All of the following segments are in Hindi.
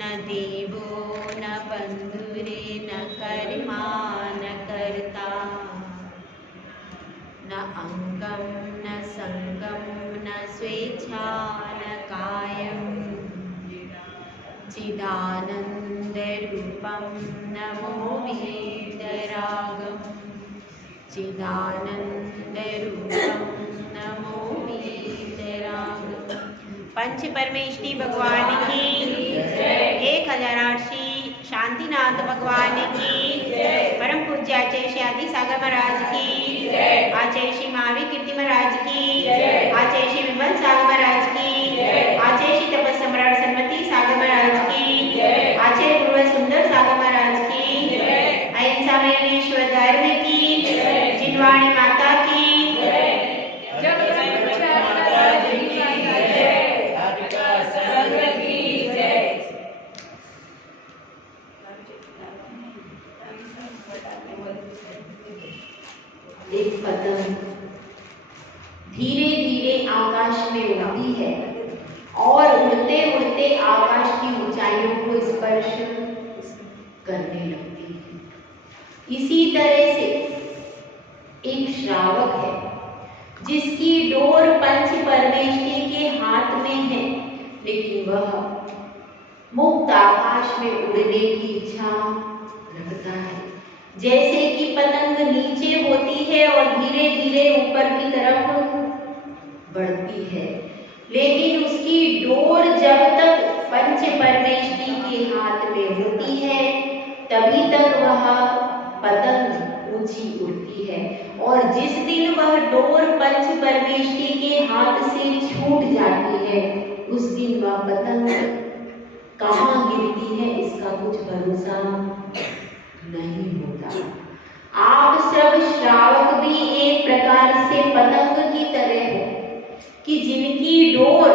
न देवो न बंधुरे न कर्मा न कर्ता, न अंगम न संगम न स्वेच्छा न कायम, चिदानंद रूपम नमो वीतरागम, चिदानंद रूपम नमो वीतरागम। पंच परमेष्टि भगवान की 1008 श्री शांतिनाथ भगवान की, परम पूज्य आचार्य श्री आदि सागर महाराज की, आचार्य श्री महावीर कीर्ति महाराज की, आचार्य श्री विमल सागर महाराज की, आचार्य श्री तपस सम्राट सन्मति सागर महाराज की, आचार्य गुरु सुंदर सागर महाराज की, अहिंसा मेलेश्वर धर्म की, जिनवाणी माता की, एक पतंग धीरे धीरे आकाश में उड़ती है और उड़ते उड़ते आकाश की ऊंचाइयों को स्पर्श करने लगती है। इसी तरह से एक श्रावक है जिसकी डोर पंच परमेष्टि के हाथ में है, लेकिन वह मुक्त आकाश में उड़ने की इच्छा रखता है। जैसे कि पतंग नीचे होती है और धीरे धीरे ऊपर की तरफ बढ़ती है, लेकिन उसकी डोर जब तक पंच परमेष्टि के हाथ में होती है तभी तक वह पतंग ऊंची उड़ती है। और जिस दिन वह डोर पंच परमेष्टि के हाथ से छूट जाती है उस दिन वह पतंग कहाँ गिरती है इसका कुछ भरोसा नहीं होता। आप सब श्रावक भी एक प्रकार से पतंग की तरह हो कि जिनकी डोर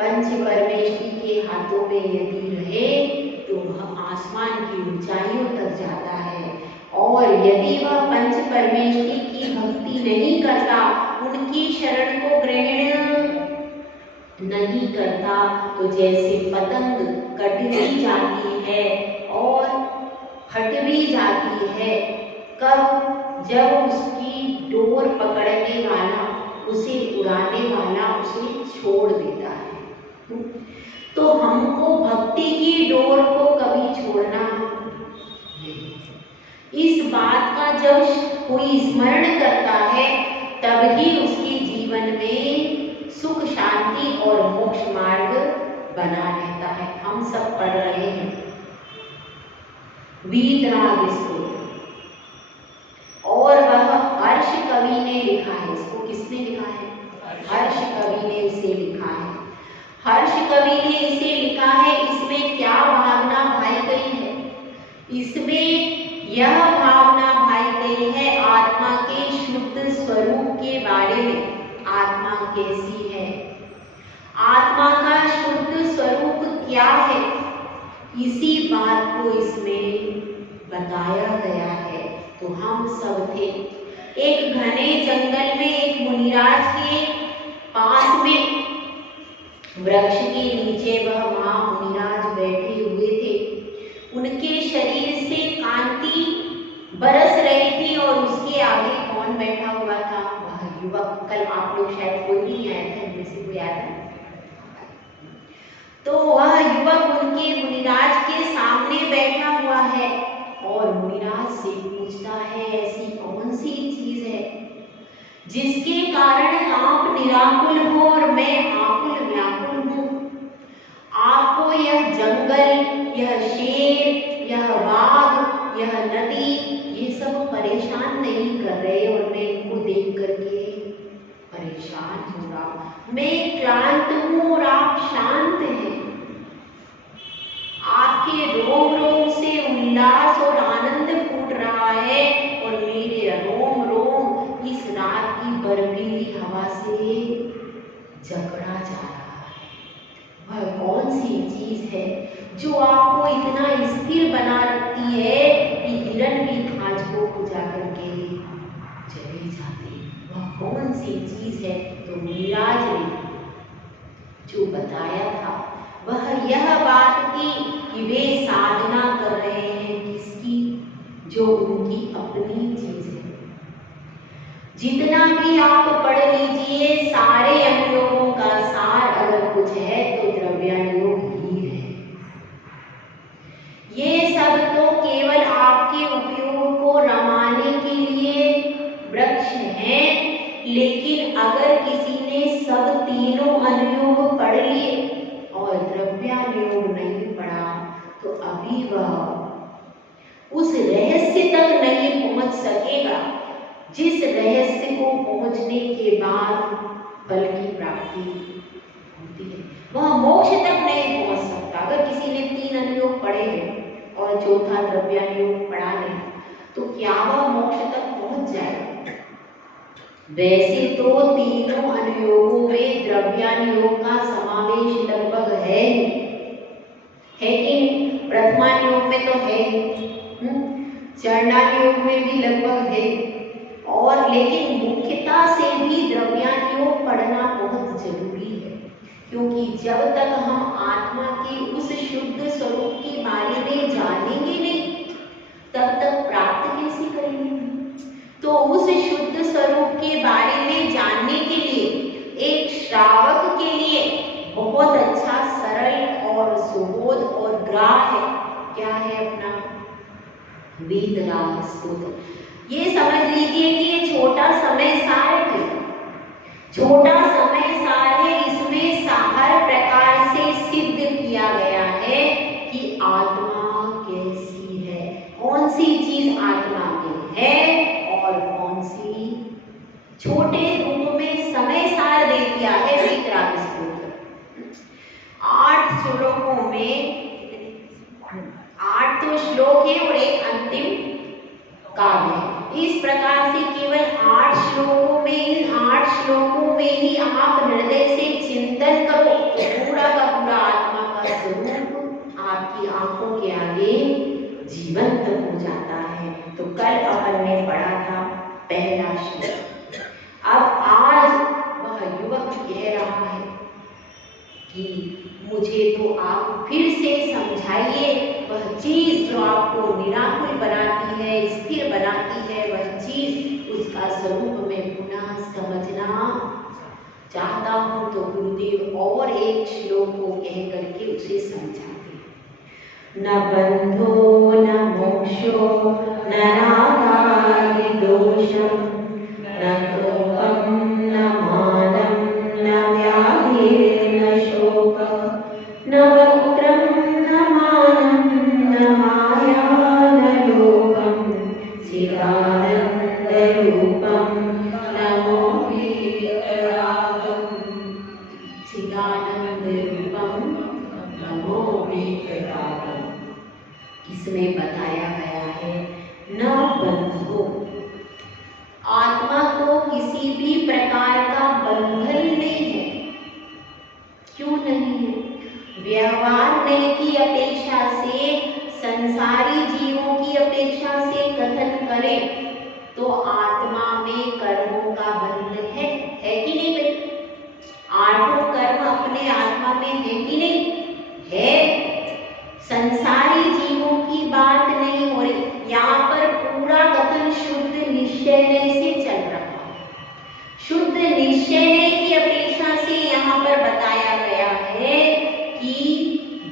पंच परमेष्टि के हाथों में यदि रहे तो वह आसमान की ऊंचाइयों तक जाता है, और यदि वह पंच परमेष्टि की भक्ति नहीं करता, उनकी शरण को ग्रहण नहीं करता, तो जैसे पतंग कट भी जाती है और फट भी जाती है, कब जब उसकी डोर पकड़ने वाला, उसे उड़ाने वाला उसे छोड़ देता है। तो हमको भक्ति की डोर को कभी छोड़ना नहीं। इस बात का जब कोई स्मरण करता है तब ही उसके जीवन में सुख शांति और मोक्ष मार्ग बना रहता है। हम सब पढ़ रहे हैं वीतराग स्तोत्र, और वह हर्ष कवि ने लिखा है। इसको किसने लिखा है? हर्ष कवि ने इसे लिखा है। हर्ष कवि ने इसे लिखा है। इसमें क्या भावना भाई गई है? इसमें यह भावना भाई गई है आत्मा के शुद्ध स्वरूप के बारे में। आत्मा कैसी है, आत्मा का शुद्ध स्वरूप क्या है, इसी बात को इसमें बताया गया है। तो हम सब थे एक घने जंगल में, एक मुनिराज के पास में वृक्ष के नीचे वहाँ मुनिराज बैठे हुए थे। उनके शरीर से कांति बरस रही थी और उसके आगे कौन बैठा हुआ था? वह युवक। कल आप लोग शायद कोई नहीं आए थे, इनमें से कोई आया था? तो वह युवक उनके मुनिराज के सामने बैठा हुआ है और मुनिराज से पूछता है, ऐसी कौन सी चीज है जिसके कारण आप निराकुल हो और मैं आकुल व्याकुल हूँ? आपको यह जंगल, यह शेर, यह बाघ, यह नदी, ये सब परेशान नहीं कर रहे और मैं इनको देख करके परेशान हो रहा हूँ। मैं क्लांत हूँ और आप शांत हैं। आपके रोम रोम से उल्लास और आनंद फूट रहा है और मेरे रोम रोम इस रात की बर्फीली हवा से जकड़ा जा रहा है। वह कौन सी चीज है जो आपको इतना स्थिर बना रखती है कि हिरण भी खाज को जा करके चले जाते? वह कौन सी चीज है? तो मुनिराज ने जो बताया था वह यह बात थी भी आप पढ़ लीजिए, सारे अनुयोगों का सार अगर कुछ है तो द्रव्यानुयोग ही है। ये सब तो केवल आपके उपयोग को रमाने के लिए वृक्ष हैं, लेकिन अगर किसी ने सब तीनों अनुयोग पढ़ लिए और द्रव्यानुयोग नहीं पढ़ा तो अभी वह उस रहस्य तक नहीं पहुंच सकेगा जिस रहस्य को पहुंचने के बाद फल की प्राप्ति होती है। वह मोक्ष तक नहीं पहुंच सकता। अगर किसी ने 3 अनुयोग पढ़े हैं और चौथा द्रव्यानुयोग पढ़ा नहीं तो क्या वह मोक्ष तक पहुंच जाएगा? वैसे तो तीनों अनुयोगों में द्रव्यानुयोग का समावेश लगभग है कि प्रथमानुयोग में तो है, चरणानुयोग में भी लगभग है, और लेकिन मुख्यता से भी द्रव्यानुयोग पढ़ना बहुत जरूरी है, क्योंकि जब तक हम आत्मा के उस शुद्ध स्वरूप के बारे में जानेंगे नहीं तब तक प्राप्त कैसे करेंगे? तो उस शुद्ध स्वरूप के बारे में जानने के लिए एक श्रावक के लिए बहुत अच्छा सरल और सुबोध और ग्राह्य क्या है अपना वेदराग स्तोत्र। ये समझ लीजिए कि ये छोटा समय सार है, छोटा समय सार है। इसमें हर प्रकार से सिद्ध किया गया है कि आत्मा कैसी है, कौन सी चीज आत्मा की है और कौन सी, छोटे रूप में समय सार दे दिया है वेदराग स्तोत्र। 8 श्लोकों में 8 तो श्लोक है और एक अंतिम काव्य है। इस प्रकार से केवल 8 श्लोकों में, इन 8 श्लोकों में ही आप हृदय से चिंतन करो तो पूरा का पूरा आत्मा का स्वरूप आपकी आंखों के आगे जीवंत हो जाता है। तो कल अपन ने पढ़ा था पहला श्लोक। अब आज वह युवक कह रहा है कि मुझे तो आप फिर से समझाइए, वह चीज जो आपको निराकुल बनाती है, स्थिर बनाती है, वह चीज, उसका स्वरूप मैं पुनः समझना चाहता हूं। तो गुरुदेव और एक श्लोक को कह करके उसे समझाते हैं। न बंधो न मोक्षो न रागादि दोषम न क्रोधम न मानम न व्याधिर्न शोक न वक्त्रम न मानम न माया न लोभम चिदानंद रूपम नमो वीतरागम चिदानंद रूपम नमो वीतरागम। इसमें बताया गया है न बंधो, आत्मा को किसी भी प्रकार का बंधन नहीं है। क्यों नहीं है? व्यवहार नहीं की अपेक्षा से, संसारी जीवों की अपेक्षा से कथन करें तो आत्मा में कर्मों का बंधन है कि नहीं भाई? 8 कर्म अपने आत्मा में है कि नहीं है? संसारी जीवों की बात नहीं हो रही यहाँ पर, पूरा कथन शुद्ध निश्चय से चल रहा है। शुद्ध निश्चय की अपेक्षा से यहाँ पर बताया गया है कि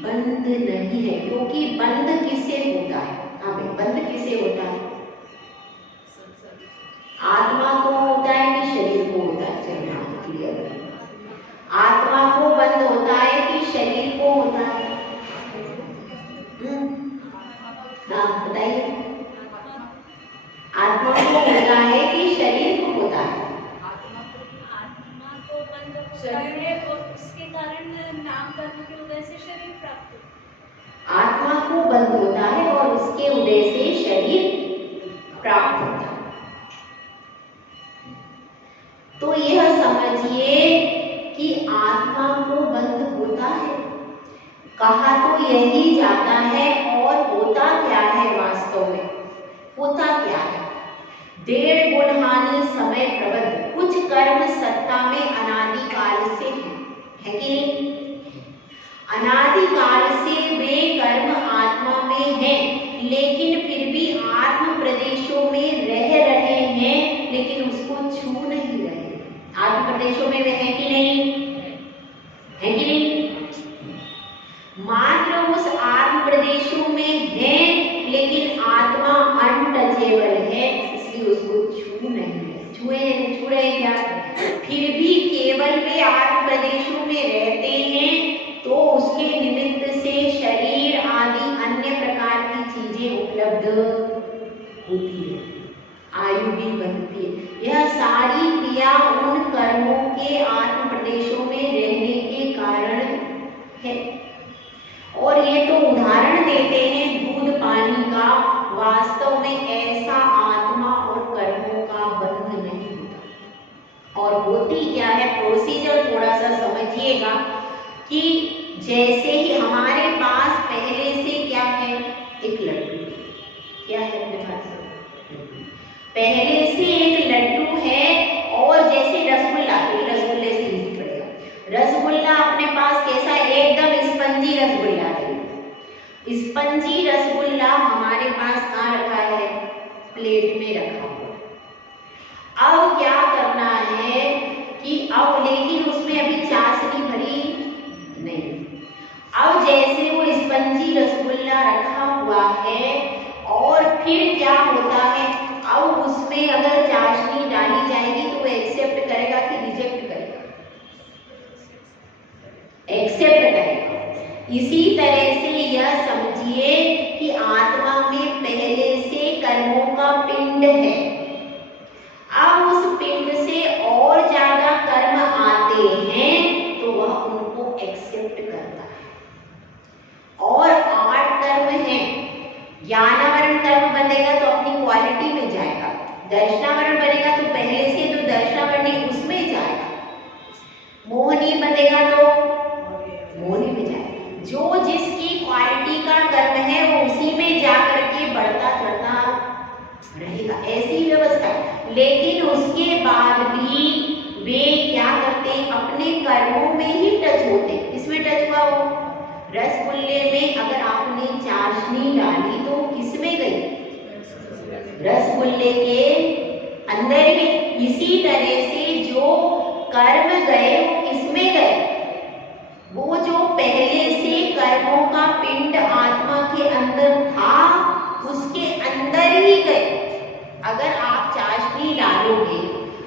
बंध नहीं है, क्योंकि बंध किससे होता है? हाँ भाई, बंध किससे होता है? आत्मा को होता है कि शरीर को होता है? चलिए क्लियर है। आत्मा को बंध होता है कि शरीर को होता है? हाँ बताइए, आत्मा को होता है कि शरीर को होता है? आत्मा को बंध शरीर है और उसके कारण नाम कर्म के उदय से शरीर प्राप्त होता है। आत्मा को बंध होता है और उसके उदय से शरीर प्राप्त होता है। तो यह समझिए कि आत्मा को बंध होता है, कहा तो यही जाता है, और होता क्या है वास्तव में? होता क्या है? 1.5 गुण हानि समय प्रबद्ध, कुछ कर्म सत्ता में अनादिकाल से है कि नहीं? अनादिकाल से वे कर्म आत्मा में हैं, लेकिन फिर भी आत्म प्रदेशों में रह रहे हैं, लेकिन उसको छू नहीं रहे। आत्म प्रदेशों में वे हैं कि नहीं? है कि नहीं? मात्र उस आत्म प्रदेशों में है, लेकिन आत्मा अनटचेबल है, इसलिए उसको छू नहीं है। छू रहे क्या? फिर भी केवल वे आत्म प्रदेशों में रहते हैं, तो उसके निमित्त से शरीर आदि अन्य प्रकार की चीजें उपलब्ध होती है, आयु भी बनती है। यह सारी क्रिया उन कर्मों के आत्म प्रदेशों में रहने के कारण है। और ये तो उदाहरण देते हैं दूध पानी का, वास्तव में ऐसा आत्मा और कर्मों का बंध नहीं होता। और होती क्या है, प्रोसीजर थोड़ा सा समझिएगा कि जैसे ही हमारे पास पहले से क्या है, एक लड्डू, क्या है अपने पास? पहले से एक लड्डू है, और जैसे रसगुल्ला, रसगुल्ले से ही पड़ेगा, रसगुल्ला अपने पास कैसा, एकदम स्पंजी रसगुल्ला है। स्पंजी रसगुल्ला हमारे पास कहाँ रखा है? प्लेट में रखा हुआ। अब क्या करना है कि अब, लेकिन उसमें अभी चाशनी भरी नहीं। अब जैसे वो स्पंजी रसगुल्ला रखा हुआ है, और फिर क्या होता है, अब उसमें अगर चाशनी डाली जाएगी तो वो एक्सेप्ट करेगा कि रिजेक्ट करेगा? एक्सेप्ट करेगा। इसी तरह से यह समझिए कि आत्मा में पहले से कर्मों का पिंड है। अब उस पिंड से और ज्यादा कर्म आते हैं तो वह उनको एक्सेप्ट करता है। और 8 कर्म हैं। ज्ञानावरण कर्म बनेगा तो अपनी क्वालिटी में जाएगा, दर्शनावरण बनेगा तो पहले से जो दर्शनावरण है उसमें जाएगा, मोहनी बनेगा तो मोहनी में जाएगा। जो जिसकी क्वालिटी का कर्म है वो उसी में जाकर के बढ़ता चढ़ता रहेगा, ऐसी व्यवस्था। लेकिन उसके बाद भी वे क्या करते हैं, अपने कर्मों में ही टच होते। किसमें टच हुआ? वो रसगुल्ले में अगर आपने चाशनी डाली तो किसमें गई? रसगुल्ले के अंदर में। इसी तरह से जो कर्म गए वो किसमें गए? वो जो पहले से कर्मों का पिंड आत्मा के अंदर था उसके अंदर ही गए। अगर आप चाशनी डालोगे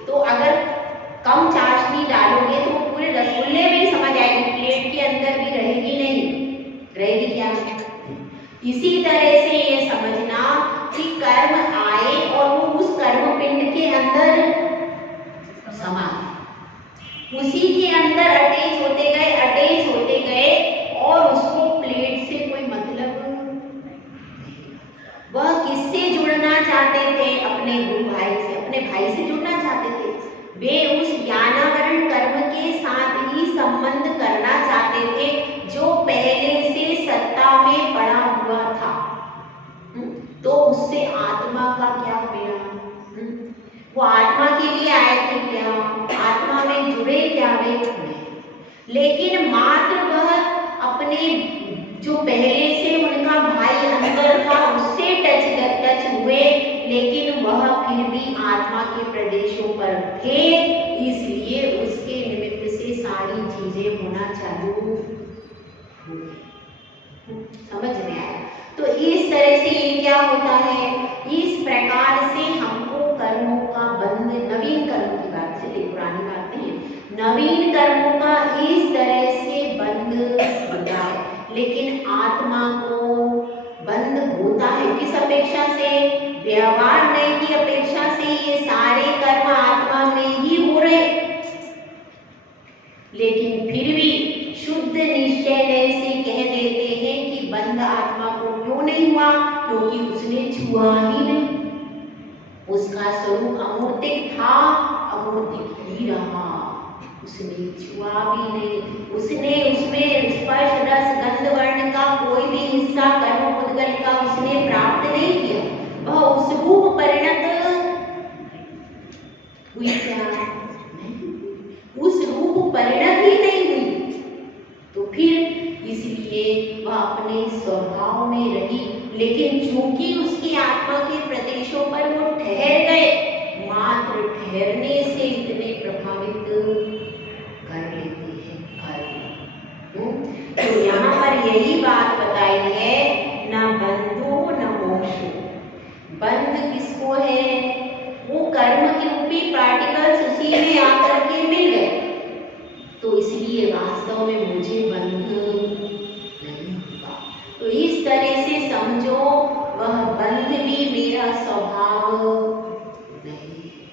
तो अगर कम चाशनी डालोगे तो पूरे रसगुल्ले में ही समझ आएगी, प्लेट के अंदर भी रहेगी नहीं, रहेगी क्या? इसी तरह से ये समझना कि कर्म आए और वो उस कर्म पिंड के अंदर समा, उसी के अंदर अटैच होते गए और उसको प्लेट से कोई मतलब नहीं। वह किससे जुड़ना चाहते थे? अपने गुरु भाई से, अपने भाई से जुड़ना चाहते थे। वे उस ज्ञानावरण कर्म के साथ ही संबंध करना चाहते थे जो पहले से सत्ता में पड़ा हुआ था। तो उससे आत्मा का क्या मिला? वो आत्मा के लिए आए थे क्या? आत्मा में जुड़े क्या वे? लेकिन मात्र वह अपने जो पहले से उनका भाई अंदर था उससे टच हुए, लेकिन वह फिर भी आत्मा के प्रदेशों पर थे, इसलिए उसके निमित्त से सारी चीजें होना चालू हो गई। समझ में आया? तो इस तरह से ये क्या होता है, इस प्रकार से हमको कर्मों का बंध, नवीन कर्मों की बात से, पुरानी बात नहीं है, नवीन कर्मों का इस तरह से बंध होता है। लेकिन आत्मा को बंध होता है किस अपेक्षा से? व्यवहार नहीं की अपेक्षा से। ये सारे कर्म आत्मा में ही हो रहे, लेकिन फिर भी शुद्ध निश्चय से कह देते हैं कि बंध आत्मा को क्यों नहीं हुआ? क्योंकि उसने छुआ ही नहीं। उसका स्वरूप अमूर्तिक था, अमूर्तिक ही रहा, उसने छुआ भी नहीं। उसने उसमें स्पर्श रस गंध वर्ण का कोई भी हिस्सा कर्म पुद्गल का उसने प्राप्त नहीं किया। वह उस रूप परिणत हुई क्या? नहीं, उस रूप परिणत ही नहीं हुई। तो फिर थे वह अपने स्वभाव में रही, लेकिन चूंकि उसकी आत्मा के प्रदेशों पर वो ठहर गए, मात्र ठहरने से इतने प्रभावित कर लेते हैं कर्म। तो यहाँ पर यही बात बताई है, न बंधो न मोक्षो। बंध किसको है? वो कर्म के रूपी पार्टिकल्स उसी में आकर के मिल गए, तो इसलिए वास्तव में मुझे बंध नहीं होगा। तो इस तरह से समझो, वह बंध भी मेरा स्वभाव नहीं है।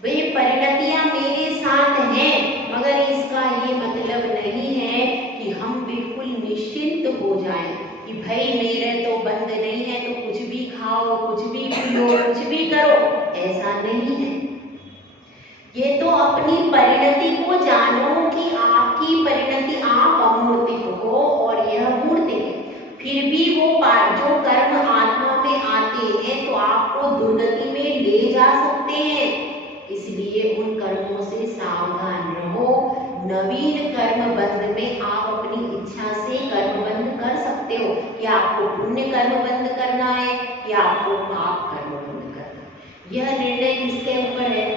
वे परिणतियां मेरे साथ हैं, मगर इसका ये मतलब नहीं है कि हम बिल्कुल निश्चिंत हो जाएं कि भाई मेरे तो बंध नहीं है तो कुछ भी खाओ, कुछ भी पियो, कुछ भी करो, ऐसा नहीं है। ये तो अपनी परिणति को जानो कि आपकी परिणति, आप अमूर्तिक हो और यह मूर्तिक है। फिर भी वो जो कर्म आत्मा में आते हैं तो आपको दुर्गति में ले जा सकते हैं, इसलिए उन कर्मों से सावधान रहो। नवीन कर्म बंध में आप अपनी इच्छा से कर्म बंद कर सकते हो कि आपको पुण्य कर्म बंद करना है या आपको पाप कर्म बंद करना है। यह निर्णय किसके ऊपर है?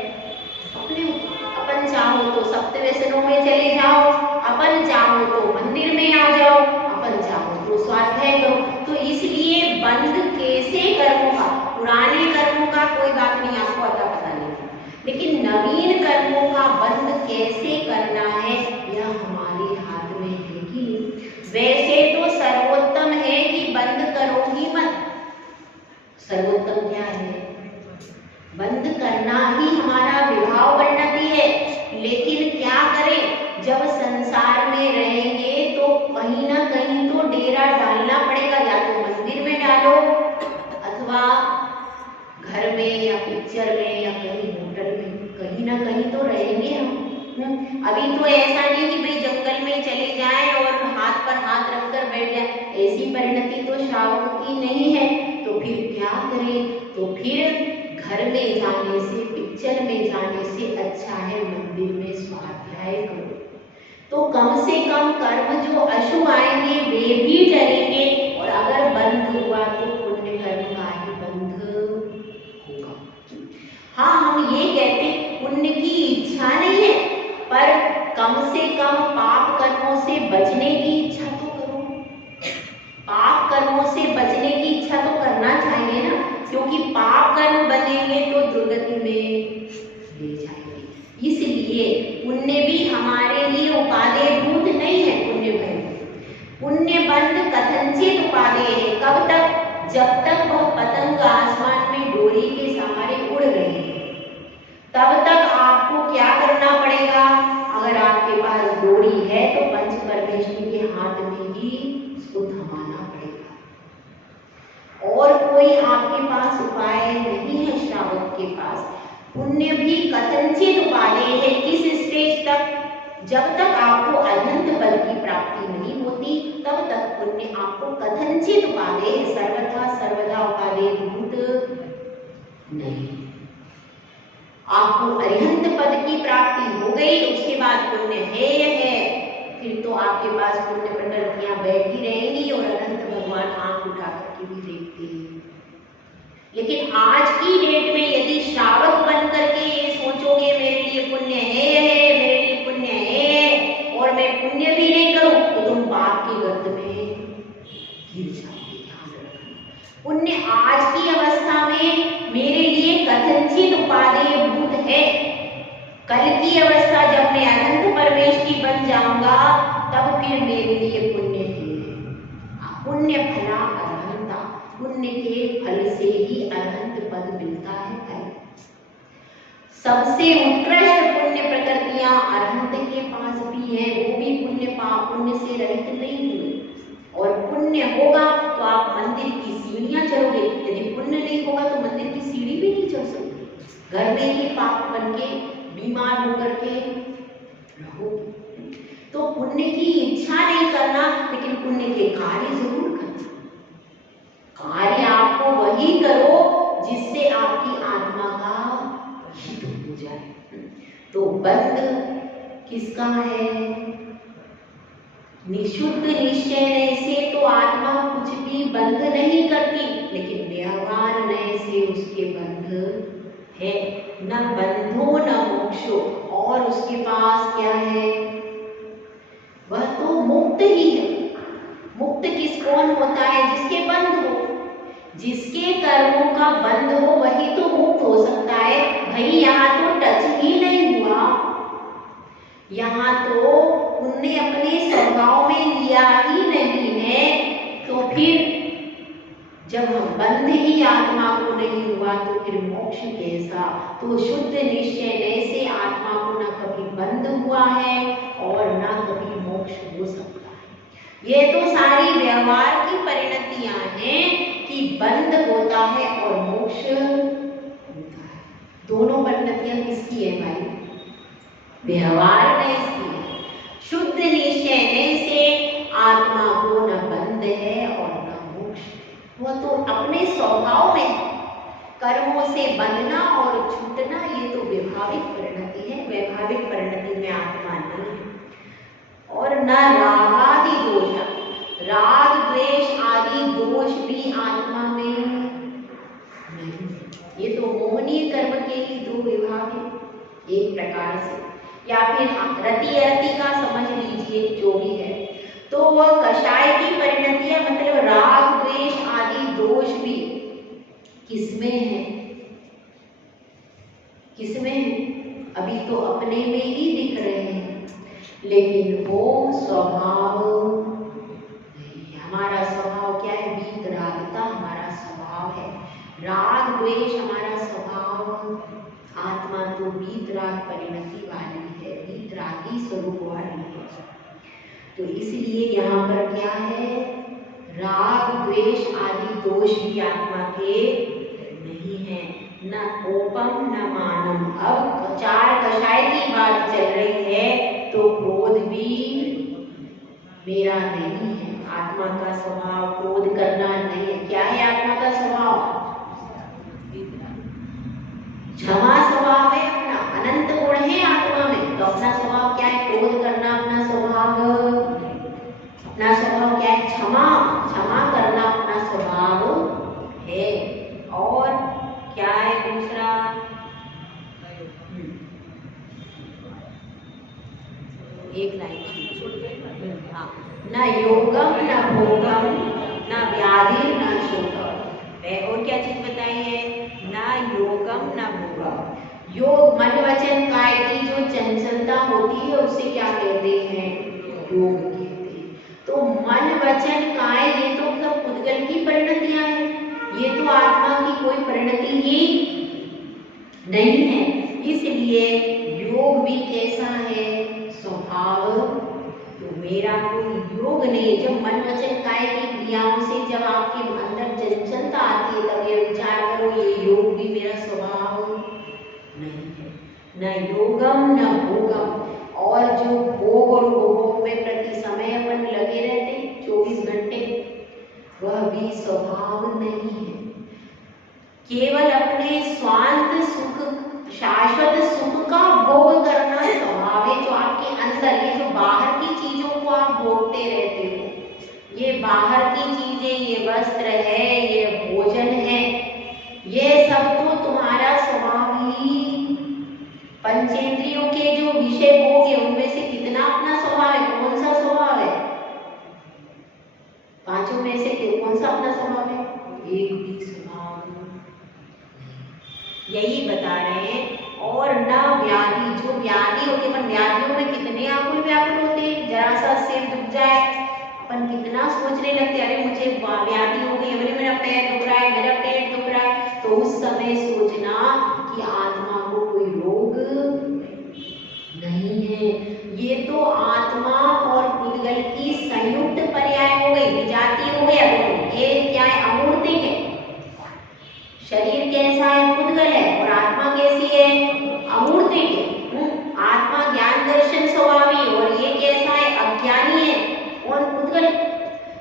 अपने ऊपर। अपन चाहो तो सप्त व्यसनों में चले जाओ, अपन चाहो तो मंदिर में आ जाओ, अपन चाहो तो स्वाध्याय करो। तो इसलिए बंद कैसे कर्मों का, पुराने कर्मों का कोई बात नहीं, आपको पता नहीं, लेकिन नवीन कर्मों का बंद कैसे करना है यह हमारे हाथ में है कि नहीं। वैसे तो सर्वोत्तम है कि बंद करो ही मत। सर्वोत्तम क्या है? बंद करना ही हमारा विभाव परिणति है। लेकिन क्या करें, जब संसार में रहेंगे तो कहीं ना कहीं तो डेरा डालना पड़ेगा, या तो मंदिर में डालो अथवा घर में या पिक्चर में या कहीं होटल में, कहीं ना कहीं तो रहेंगे हम। अभी तो ऐसा नहीं कि भाई जंगल में चले जाएं और हाथ पर हाथ रखकर बैठ जाएं, ऐसी परिणति तो श्रावक की नहीं है। तो फिर क्या करें? तो फिर घर में जाने से, पिक्चर में जाने से अच्छा है मंदिर में स्वाध्याय करो। तो कम से कम कर्म जो अशुभ आएंगे वे भी डरेंगे, और अगर बंद हुआ तो पुण्य कर्म का ही बंध होगा। हाँ, हम ये कहते पुण्य की इच्छा नहीं है, पर कम से कम पाप कर्मों से बचने की इच्छा तो करो। पाप कर्मों से बचने की इच्छा तो करना चाहिए ना, क्योंकि पाप कर्म बनेंगे तो दुर्गति में ले जाएंगे। इसलिए पुण्य भी हमारे लिए उपादेय भूत नहीं है। पुण्य बंध, पुण्य बंध कथनचित उपादेय है। कब तक? जब तक वह पतंग आसमान में डोरी के सहारे उड़ रहे हैं, तब तक आपको क्या करना पड़ेगा? अगर आपके पास डोरी है तो पंच परमेश्वर के हाथ में ही उसको थमाना पड़ेगा, और कोई आपके पास उपाय नहीं है श्रावक के पास। पुण्य भी कथनचित उपादेय है। किस स्टेज तक? जब तक आपको अनंत पद की प्राप्ति नहीं होती तब तक पुण्य आपको कथनचित उपादेय है, सर्वथा सर्वदा उपादेय भूत नहीं। आपको अरिहंत पद की प्राप्ति हो गई, उसके बाद पुण्य है, फिर तो आपके पास पुण्य प्रकृतियां बैठी रहेंगी और अनंत भगवान आंख उठा करके भी देखते हैं। लेकिन आज की डेट में यदि श्रावक बन करके ये सोचोगे मेरे लिए पुण्य है, मेरे लिए पुण्य है और मैं पुण्य भी नहीं करूं, तो तुम पाप की गर्त में गिर जाओगे। ध्यान रखना, पुण्य आज की अवस्था में मेरे लिए कथनचित उपादेय भूत है। कल की अवस्था जब मैं अनंत परमेश की बन जाऊंगा तब फिर मेरे लिए पुण्य है। पुण्य फला अरहंता, पुण्य के फल से ही अरहंत पद मिलता है। फल सबसे उत्कृष्ट पुण्य प्रकृतियां अरहंत के पास भी है, वो भी पुण्य पाप पुण्य से रहित नहीं हुए। और पुण्य होगा तो आप मंदिर की सीढ़ियां चढ़ोगे, यदि पुण्य नहीं होगा तो मंदिर की सीढ़ी भी नहीं चढ़ सकते। घर में ही पाप बन के बीमार होकर के रहोगे। तो पुण्य की इच्छा नहीं करना, लेकिन पुण्य के कार्य जरूर करना। कार्य आपको वही करो जिससे आपकी आत्मा का हित हो जाए। तो बंध किसका है? निशुद्ध निश्चय नय से तो आत्मा कुछ भी बंध नहीं करती, लेकिन व्यवहार नय से उसके बंध है। न बंधो न मोक्षो, और उसके पास क्या है? वह तो मुक्त ही है। मुक्त कौन होता है? जिसके बंध हो, जिसके कर्मों का बंध हो वही तो मुक्त हो सकता है। भाई यहाँ तो टच ही नहीं हुआ, यहाँ तो उनने अपने स्वभाव में लिया ही नहीं है, तो फिर जब हम बंध ही आत्मा को नहीं हुआ तो फिर मोक्ष कैसा? तो शुद्ध निश्चय नय से आत्मा को न कभी बंध हुआ है और न कभी मोक्ष हो सकता है। ये तो सारी व्यवहार की परिणतियां हैं कि बंध होता है और मोक्ष होता है। दोनों परिणतियां किसकी है भाई? व्यवहार नय की है। शुद्ध निश्चय नय से आत्मा को न बंध है और न मोक्ष। वह तो अपने स्वभाव में कर्मों से बंधना और छूटना, ये तो व्यवहारिक परिणति है। व्यवहारिक परिणति में आत्मा नहीं है। और न रागादि दोष, राग द्वेष आदि दोष भी आत्मा में नहीं। ये तो मोहनीय कर्म के ही दो विभाग हैं एक प्रकार से, या फिर रति अरति का समझ लीजिए, जो भी है। तो वह कषाय की परिणतियां मतलब राग द्वेष आदि दोष भी किसमें है? किसमें है? अभी तो अपने में ही दिख रहे हैं, लेकिन वो स्वभाव नहीं। हमारा स्वभाव क्या है? वीतरागता हमारा स्वभाव है, राग द्वेष हमारा स्वभाव। आत्मा तो वीतराग परिणति वाली है, वीतरागी स्वरूप वाली है। तो इसलिए यहाँ पर क्या है? राग द्वेष आदि दोष भी आत्मा के नहीं है। न कोपम न मानम। अब चार कषाय की बात चल रही है, तो क्रोध भी मेरा नहीं है। आत्मा का स्वभाव क्रोध करना नहीं है। क्या है आत्मा का स्वभाव? क्षमा स्वभाव है अपना, अनंत गुण है आत्मा में। तो अपना स्वभाव क्या है? क्रोध करना अपना स्वभाव। अपना स्वभाव क्या है? क्षमा, क्षमा करना अपना स्वभाव है। और क्या है दूसरा? एक लाइन, हाँ, न योगम न भोगम न व्याधि न शोकम। और क्या चीज बताई है? न योगम न भोगम। योग मन वचन काय की जो चंचलता होती है उसे क्या कहते हैं? योग कहते हैं। तो मन वचन काय ये तो सब पुद्गल की परिणतियां हैं, ये तो आत्मा की कोई परिणति ही नहीं है। इसलिए योग भी कैसा है? स्वभाव। तो मेरा कोई योग नहीं। जब मन वचन काय की क्रियाओं से जब आपके अंदर चंचलता आती है, तब ये विचार करो ये योग भी मेरा स्वभाव नहीं है। न योगम न भोगम। और जो भोग और उपभोग में प्रति समय अपन लगे रहते 24 घंटे, वह भी स्वभाव नहीं है। केवल अपने स्वांत सुख, शाश्वत सुख का भोग करना स्वभाव है। जो आपके अंदर, ये जो बाहर की चीजों को आप भोगते रहते हो, ये बाहर की चीजें, ये वस्त्र है, ये भोजन है, ये सब तो तुम्हारा स्वभाव ही। पंचेंद्रियों के जो विषय भोग है उनमें से कितना अपना स्वभाव है? कौन सा स्वभाव है? पांचों में से कौन सा अपना स्वभाव है? एक भी स्वभाव नहीं। यही बता रहे हैं। और न व्याधि, जो व्याधि होती है, व्याधियों में कितने आकुल व्याकुल होते हैं। जरा सा सिर दुख जाए अपन कितना सोचने लगते हैं, अरे मुझे व्याधि हो गई, अरे मेरा पैर दुख रहा है, मेरा पेट दुख रहा है। तो उस समय सोचना कि आत्मा को कोई रोग नहीं है। ये तो आत्मा और पुद्गल की संयुक्त पर्याय हो गई, विजाति हो गया। ये क्या है? अमूर्तिक है। शरीर कैसा है? पुद्गल है। और आत्मा कैसी है? अमूर्तिक है। आत्मा ज्ञान दर्शन स्वभावी, और ये कैसा है? अज्ञानी है। और पुद्गल,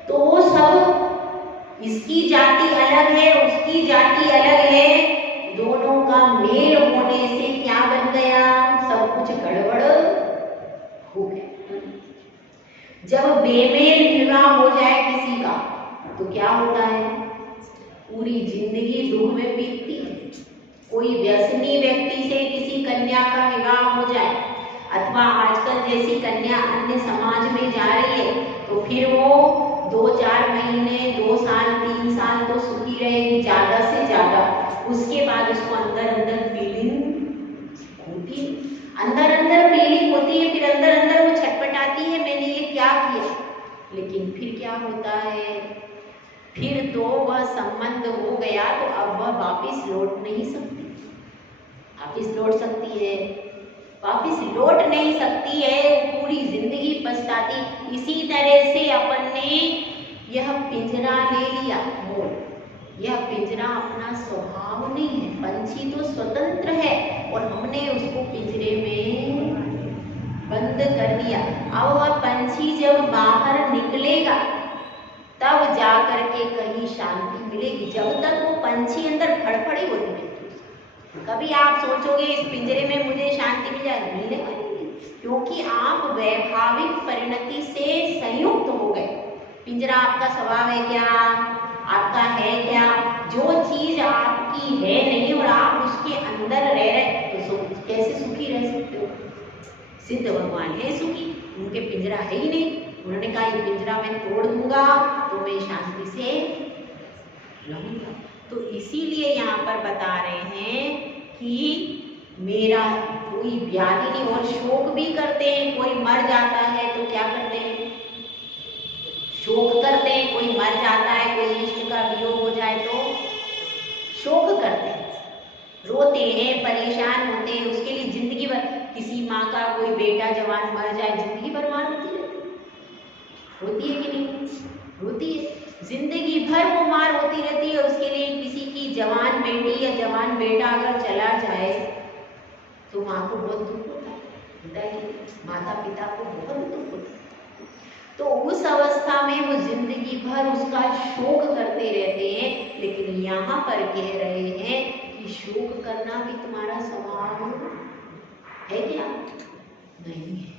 तो वो सब, इसकी जाति अलग है, उसकी जाति अलग है। दोनों का मेल होने से क्या बन गया? सब कुछ गड़बड़ हो गया। जब बेमेल विवाह हो जाए किसी का तो क्या होता है, पूरी जिंदगी दुख में बीतती है। कोई व्यसनी व्यक्ति से किसी कन्या का विवाह हो जाए अथवा आजकल जैसी कन्या अन्य समाज में जा रही है तो फिर वो 2-4 महीने, 2 साल, 3 साल तो सुखी रहेगी ज्यादा से ज्यादा। उसके बाद उसको अंदर अंदर फीलिंग होती है, अंदर अंदर फीलिंग होती है, फिर अंदर अंदर वो छटपटाती है मैंने ये क्या किया। लेकिन फिर क्या होता है, फिर तो वह संबंध हो गया तो अब वह वापिस लौट नहीं सकती। वापिस लौट सकती है, वापिस लौट नहीं सकती है, पूरी जिंदगी पछताती। इसी तरह से अपन ने यह पिंजरा ले लिया मोल, यह पिंजरा अपना स्वभाव नहीं है। पंछी तो स्वतंत्र है और हमने उसको पिंजरे में बंद कर दिया। अब वह पंछी जब बाहर निकलेगा तब जाकर के कहीं शांति मिलेगी। जब तक वो पंछी अंदर फड़फड़ी होती है, कभी आप सोचोगे इस पिंजरे में मुझे शांति मिल जाएगी, मिलेगा नहीं, क्योंकि आप वैभाविक परिणति से संयुक्त हो गए। पिंजरा आपका स्वभाव है क्या, आपका है क्या? जो चीज आपकी है नहीं और आप उसके अंदर रह रहे तो कैसे सुखी रह सकते हो? सिद्ध भगवान है सुखी, उनके पिंजरा है ही नहीं। उन्होंने कहा ये पिंजरा मैं तोड़ दूंगा तो मैं शांति से रहूंगा। तो इसीलिए यहाँ पर बता रहे हैं कि मेरा कोई व्याधि नहीं। और शोक भी करते हैं, कोई मर जाता है तो क्या करते हैं, शोक करते हैं। कोई मर जाता है, कोई इष्ट का वियोग हो जाए तो शोक करते हैं, रोते हैं, परेशान होते हैं। उसके लिए जिंदगी भर, किसी माँ का कोई बेटा जवान मर जाए जिंदगी भर मार होती है कि नहीं, होती है। जिंदगी भर वो मार होती रहती है उसके लिए। किसी की जवान बेटी या जवान बेटा अगर चला जाए तो माँ को बहुत दुख होता है कि माता पिता को बहुत दुख होता है। तो उस अवस्था में वो जिंदगी भर उसका शोक करते रहते हैं। लेकिन यहाँ पर कह रहे हैं कि शोक करना भी तुम्हारा स्वभाव है क्या? नहीं है।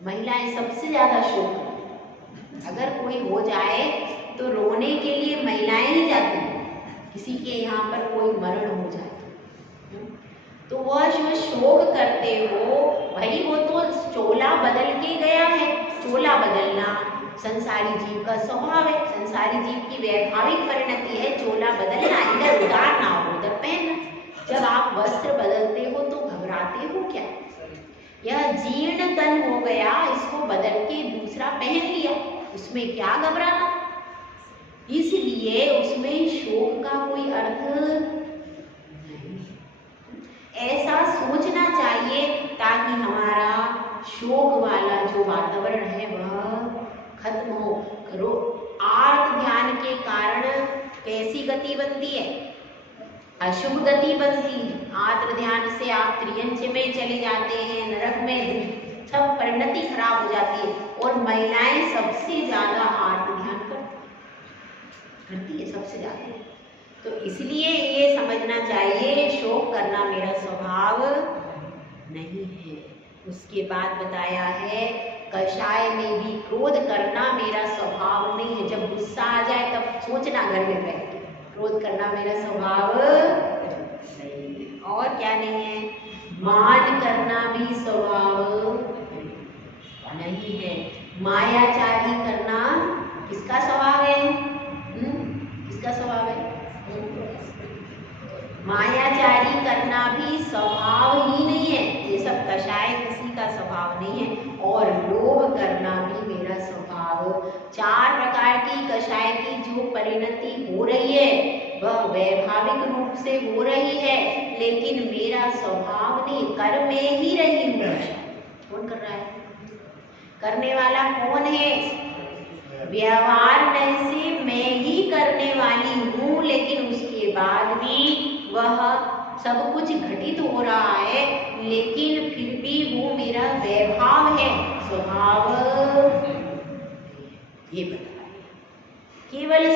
महिलाएं सबसे ज्यादा शोक, अगर कोई हो जाए तो रोने के लिए महिलाएं ही जाती हैं। किसी के यहाँ पर कोई मरण हो जाए तो वह जो शोक करते हो भाई, वो तो चोला बदल के गया है। चोला बदलना संसारी जीव का स्वभाव है, संसारी जीव की वैभाविक परिणति है चोला बदलना, इधर उतारना हो उधर पहनना। जब आप वस्त्र बदलते हो तो घबराते हो क्या? यह जीर्ण तन हो गया, इसको बदल के दूसरा पहन लिया, उसमें क्या घबराना? इसलिए उसमें शोक का कोई अर्थ नहीं। ऐसा सोचना चाहिए ताकि हमारा शोक वाला जो वातावरण है वह खत्म हो। करो आर्त ध्यान के कारण कैसी गति बनती है? अशुभ गति बनती है। आर्त ध्यान से आप त्रियंच में चले जाते हैं, नरक में, सब परिणति खराब हो जाती है। और महिलाएं सबसे ज्यादा आर्त ध्यान करती है, सबसे ज्यादा। तो इसलिए ये समझना चाहिए शोक करना मेरा स्वभाव नहीं है। उसके बाद बताया है कषाय में भी क्रोध करना मेरा स्वभाव नहीं है। जब गुस्सा आ जाए तब सोचना घर में बैठ के, क्रोध करना मेरा स्वभाव नहीं है। और क्या नहीं है? मान करना भी स्वभाव नहीं है। मायाचारी करना किसका स्वभाव है? किसका स्वभाव है? मायाचारी करना भी स्वभाव ही नहीं है। ये सब कषाय किसी का स्वभाव नहीं है। और लोभ करना भी मेरा स्वभाव। 4 प्रकार की कषाय की जो परिणति हो रही है वह वैभाविक रूप से हो रही है, लेकिन मेरा स्वभाव नहीं। कर में ही रही हूँ। कौन कर रहा है? करने वाला कौन है? व्यवहार में से मैं ही करने वाली हूँ, लेकिन उसके बाद भी वह सब कुछ घटित हो रहा है, लेकिन फिर भी वो मेरा वैभाव है, स्वभाव ये बता रहे। केवल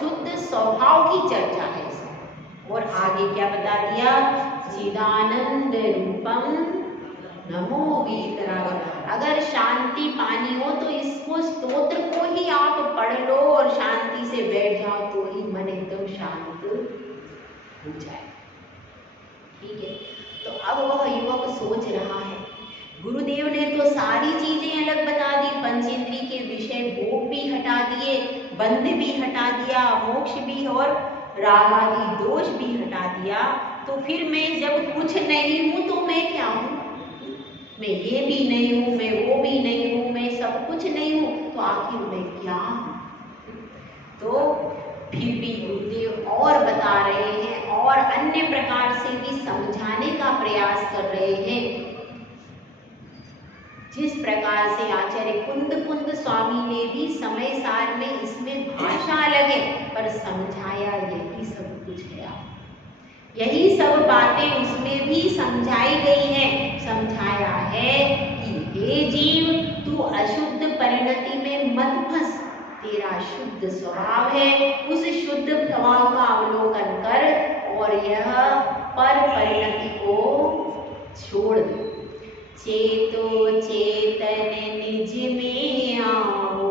शुद्ध स्वभाव की चर्चा है। और आगे क्या बता दिया? चिदानंद रूपम नमो वीतराग। अगर शांति पानी हो तो इसको स्तोत्र को ही आप पढ़ लो और शांति से बैठ जाओ तो ही मन एकदम शांत हो जाए। ठीक है, तो अब वह युवक सोच रहा है, गुरुदेव ने तो सारी चीजें अलग बता दी, पंचेंद्रिय के विषय भोग भी हटा दिए, बंध भी हटा दिया, मोक्ष भी और राग आदि दोष भी हटा दिया, तो फिर मैं जब कुछ नहीं हूं तो मैं क्या हूं? मैं ये भी नहीं हूं, मैं वो भी नहीं हूं, मैं सब कुछ नहीं हूं, तो आखिर मैं क्या हूं? तो फिर भी गुरुदेव और बता रहे हैं और अन्य प्रकार से भी समझाने का प्रयास कर रहे हैं। जिस प्रकार से आचार्य कुंद स्वामी ने भी समय सार में इसमें भाषा अलग है पर समझाया यही सब कुछ है। यही सब बातें उसमें भी समझाई गई हैं। समझाया है कि हे जीव, तू अशुद्ध परिणति में मत फंस, तेरा शुद्ध स्वभाव है, उस शुद्ध स्वभाव का अवलोकन कर और यह पर परिणति को छोड़ दे। चेतो चेतन निज में आओ,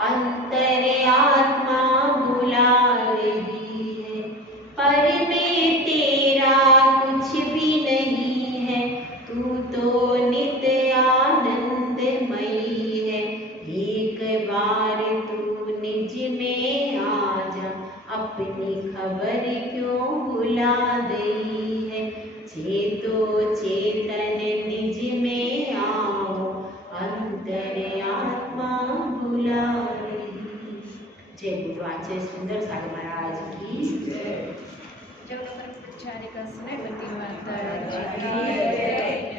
अंतर आत्मा बुला रही है, पर में तेरा कुछ भी नहीं है, तू तो नित्य आनंदमयी है। एक बार तू निज में आ जा, अपनी खबर क्यों भुला रही है। चेतो चेतन निज में आओ, अंतर आत्मा बुला रही। जय गुरु आचार्य सुंदर सागर महाराज की जय। जगत प्रचारिका सुने माता जी की